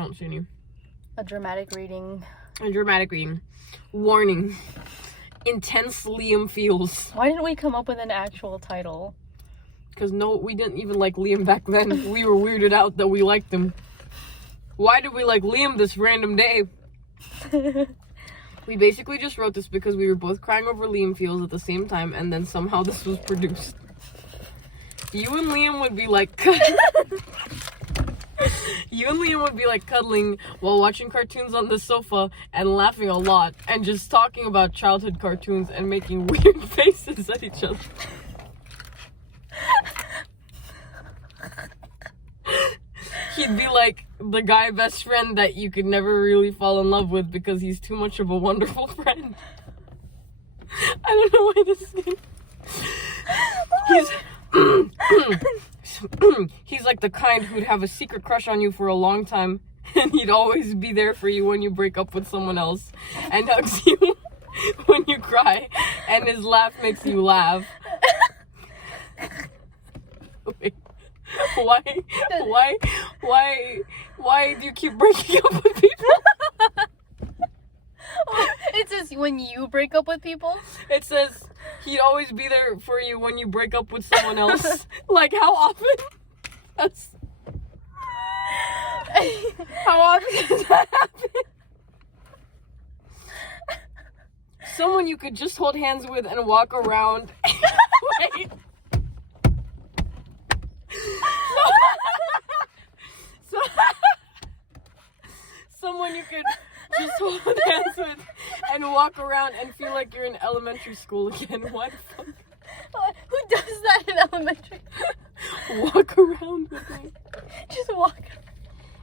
don't see any. A dramatic reading. A dramatic reading. Warning. Intense Liam feels. Why didn't we come up with an actual title? Because we didn't even like Liam back then. We were weirded out that we liked him. Why did we like Liam this random day? We basically just wrote this because we were both crying over Liam feels at the same time, and then somehow this was produced. You and Liam would be like cuddling while watching cartoons on the sofa and laughing a lot and just talking about childhood cartoons and making weird faces at each other. He'd be like the guy best friend that you could never really fall in love with because he's too much of a wonderful friend. I don't know why this is. He's like the kind who'd have a secret crush on you for a long time, and he'd always be there for you when you break up with someone else, and hugs you when you cry, and his laugh makes you laugh. Wait. Why do you keep breaking up with people? It says when you break up with people? It says he'd always be there for you when you break up with someone else. Like, how often? How often does that happen? Someone you could just hold hands with and walk around. Wait. Someone you could just hold hands with and walk around and feel like you're in elementary school again. Why the fuck? Who does that in elementary? Walk around with me. Just walk.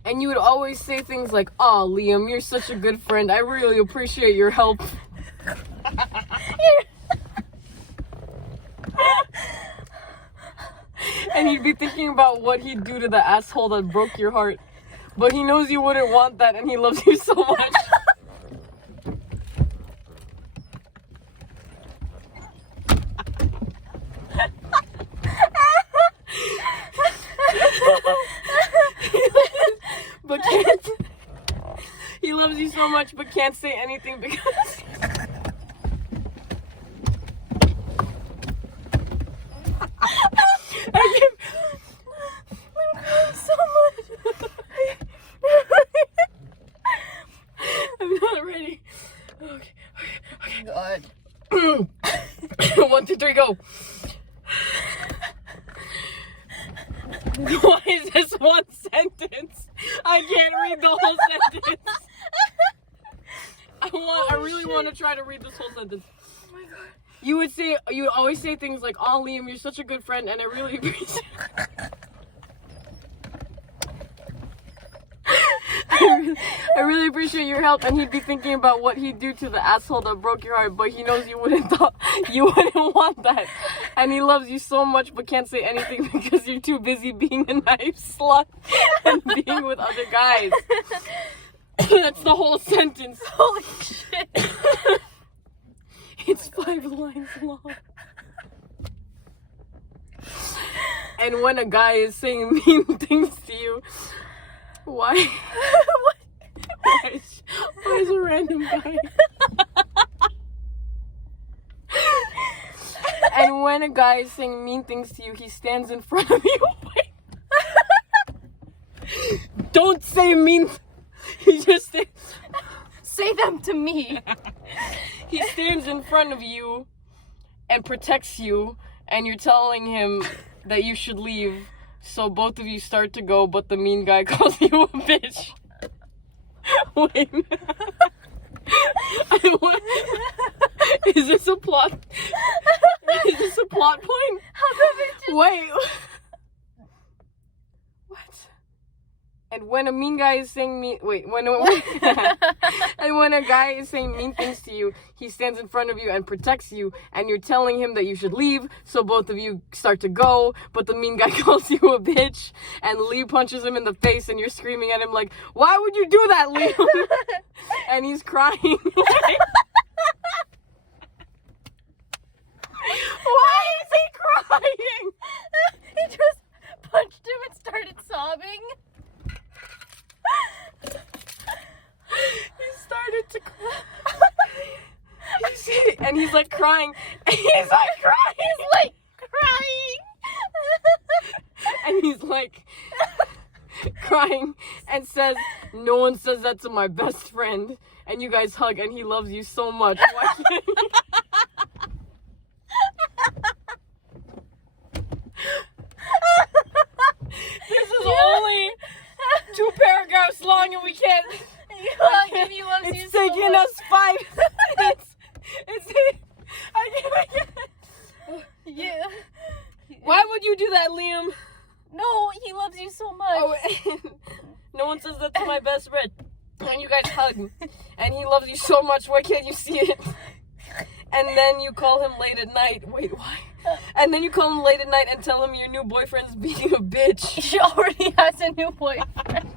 And you would always say things like, "Aw, Liam, you're such a good friend. I really appreciate your help." And he'd be thinking about what he'd do to the asshole that broke your heart. But he knows you wouldn't want that, and he loves you so much. But can't. He loves you so much, but can't say anything because. So much. I'm not ready. Okay. God. 1, 2, 3, go. Why is this one sentence? I can't read the whole sentence. I really want to try to read this whole sentence. Oh my god. You would always say things like, "Oh, Liam, you're such a good friend, and I really appreciate." I really appreciate your help, and he'd be thinking about what he'd do to the asshole that broke your heart, but he knows you wouldn't want that, and he loves you so much, but can't say anything because you're too busy being a nice slut and being with other guys. That's the whole sentence. Holy shit. It's 5 lines long. And when a guy is saying mean things to you, why is a random guy? And when a guy is saying mean things to you, he stands in front of you. Wait. Don't say mean. He just say them to me. He stands in front of you and protects you, and you're telling him that you should leave. So both of you start to go, but the mean guy calls you a bitch. Wait. Is this a plot? Is this a plot point? Wait. What? And when a mean guy is saying mean... Wait, and when a guy is saying mean things to you, he stands in front of you and protects you, and you're telling him that you should leave, so both of you start to go, but the mean guy calls you a bitch, and Lee punches him in the face, and you're screaming at him like, "Why would you do that, Lee?" And he's crying. Why is he crying? He just punched him and started sobbing. and he's like crying. He's like crying. He's like crying. And he's like crying and says, "No one says that to my best friend." And you guys hug, and he loves you so much. Why can't you? This is only 2 paragraphs long, and we can't. You hug him, he loves you It's so taking much. us 5 minutes. I can't. Yeah. Why would you do that, Liam? No, he loves you so much. Oh, no one says that to my best friend. And you guys hug. And he loves you so much. Why can't you see it? And then you call him late at night. Wait, why? And then you call him late at night and tell him your new boyfriend's being a bitch. She already has a new boyfriend.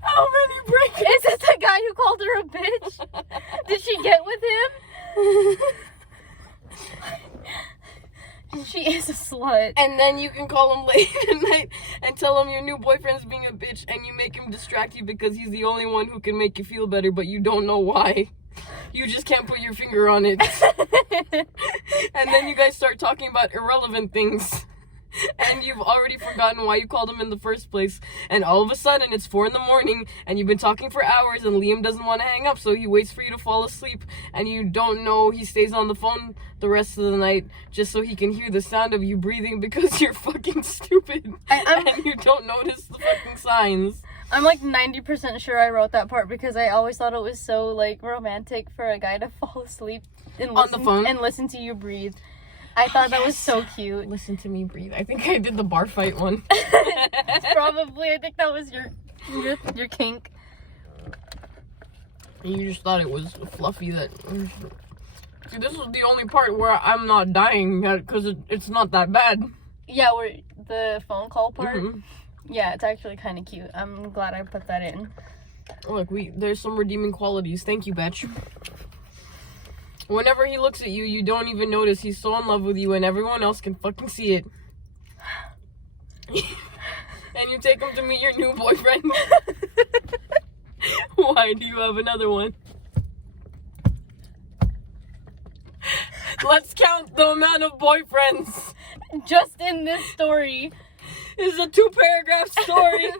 How many breaks? Is it the guy who called her a bitch? Did she get with him? She is a slut. And then you can call him late at night and tell him your new boyfriend's being a bitch, and you make him distract you because he's the only one who can make you feel better, but you don't know why. You just can't put your finger on it. And then you guys start talking about irrelevant things. And you've already forgotten why you called him in the first place. And all of a sudden, it's 4 a.m, and you've been talking for hours, and Liam doesn't want to hang up, so he waits for you to fall asleep. And you don't know he stays on the phone the rest of the night just so he can hear the sound of you breathing because you're fucking stupid. And you don't notice the fucking signs. I'm like 90% sure I wrote that part because I always thought it was so like romantic for a guy to fall asleep and On the phone? and listen to you breathe. I thought that was so cute. Listen to me breathe. I think I did the bar fight one. Probably, I think that was your kink. You just thought it was fluffy that... See, this was the only part where I'm not dying because it's not that bad. Yeah, where the phone call part. Mhm. Yeah, it's actually kind of cute. I'm glad I put that in. Look, there's some redeeming qualities. Thank you, Betch. Whenever he looks at you, you don't even notice he's so in love with you and everyone else can fucking see it. And you take him to meet your new boyfriend. Why do you have another one? Let's count the amount of boyfriends. Just in this story. This is a 2-paragraph story.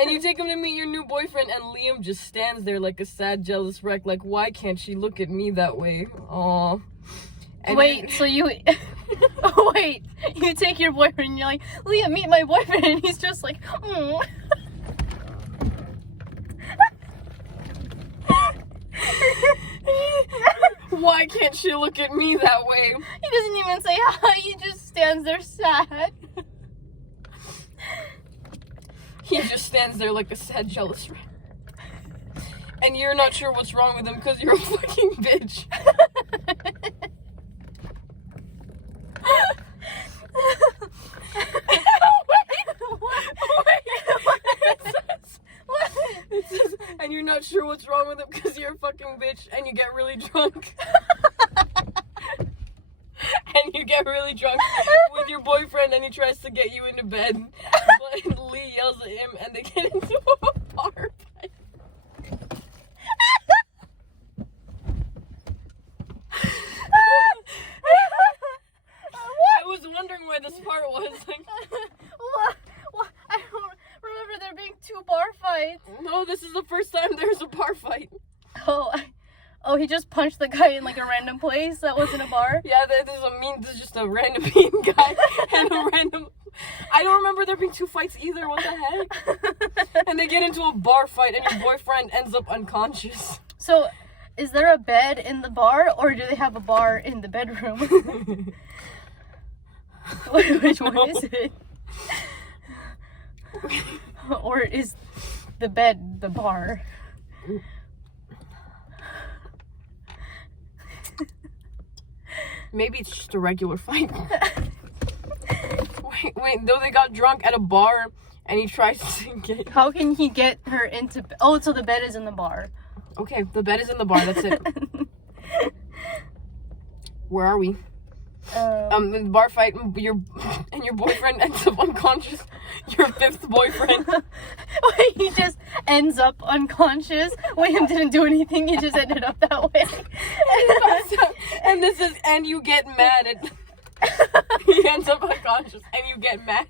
And you take him to meet your new boyfriend, and Liam just stands there like a sad, jealous wreck. Like, why can't she look at me that way? Aw. And Wait, so you... Wait, you take your boyfriend and you're like, Liam, meet my boyfriend. And he's just like, oh. Why can't she look at me that way? He doesn't even say hi. He just stands there sad. He just stands there like a sad, jealous wreck. And you're not sure what's wrong with him because you're a fucking bitch. It says, and you're not sure what's wrong with him because you're a fucking bitch and you get really drunk. And you get really drunk with your boyfriend and he tries to get you into bed. But Lee yells at him and they get into a bar fight. I was wondering where this part was. What? I don't remember there being 2 bar fights. No, this is the first time there's a bar fight. Oh, he just punched the guy in like a random place that wasn't a bar? Yeah, there's just a random mean guy and a random... I don't remember there being 2 fights either, what the heck? And they get into a bar fight and your boyfriend ends up unconscious. So, is there a bed in the bar or do they have a bar in the bedroom? Which one is it? Or is the bed the bar? Maybe it's just a regular fight. Wait, though they got drunk at a bar and he tries to get... How can he get her into... Oh, so the bed is in the bar. Okay, the bed is in the bar, that's it. Where are we? In the bar fight, and your boyfriend ends up unconscious. Your fifth boyfriend. Wait, he just ends up unconscious. William didn't do anything. He just ended up that way. And you get mad at. He ends up unconscious, and you get mad.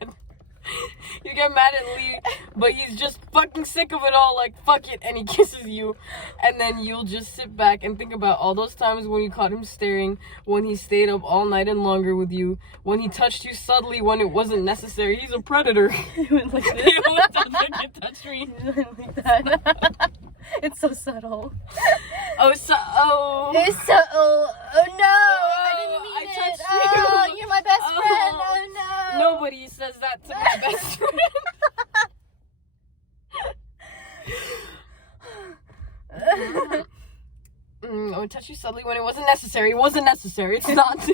You get mad at Lee, but he's just fucking sick of it all, like, fuck it, and he kisses you. And then you'll just sit back and think about all those times when you caught him staring, when he stayed up all night and longer with you, when he touched you subtly when it wasn't necessary. He's a predator. He went like this. He went like it touched me. He went like that. It's so subtle. Oh. It's so. Oh no! I didn't mean I it. touched Oh, you. you're my best Oh. friend. Oh no! Nobody says that to my best friend. I would touch you subtly when it wasn't necessary. It wasn't necessary. It's not.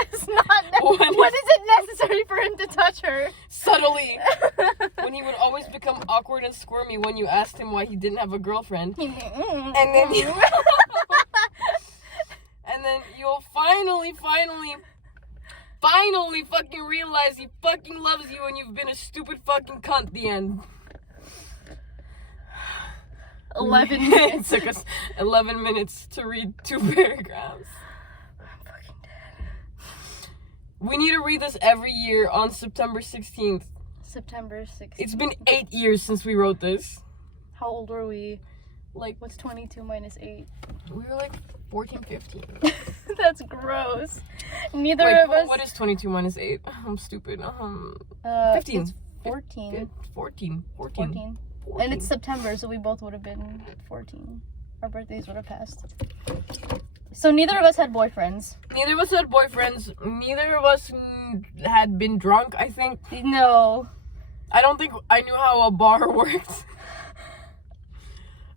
It's not. When is it necessary for him to touch her? Subtly. When he would always become awkward and squirmy when you asked him why he didn't have a girlfriend. And then you... And then you'll finally fucking realize he fucking loves you and you've been a stupid fucking cunt the end. 11 It minutes. took us 11 minutes to read 2 paragraphs. I'm fucking dead. We need to read this every year on September 16th. September 16th. It's been 8 years since we wrote this. How old were we? Like, What's 22 minus 8? we were like 14, 15. That's gross. Neither Wait, of us. what is 22 minus 8? I'm stupid. 15. It's 14. 14. 14. And it's September, so we both would have been 14. Our birthdays would have passed. So neither of us had boyfriends. Neither of us had boyfriends. Neither of us had been drunk, I think. No. I don't think I knew how a bar worked.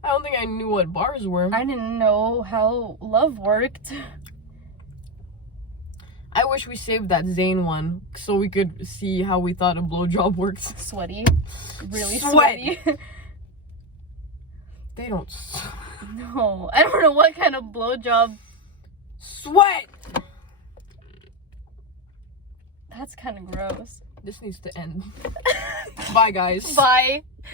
I don't think I knew what bars were. I didn't know how love worked. I wish we saved that Zane one so we could see how we thought a blowjob worked. Sweaty. Really Sweat. sweaty. They don't No. I don't know what kind of blowjob. sweat. That's kind of gross. This needs to end. Bye, guys. Bye.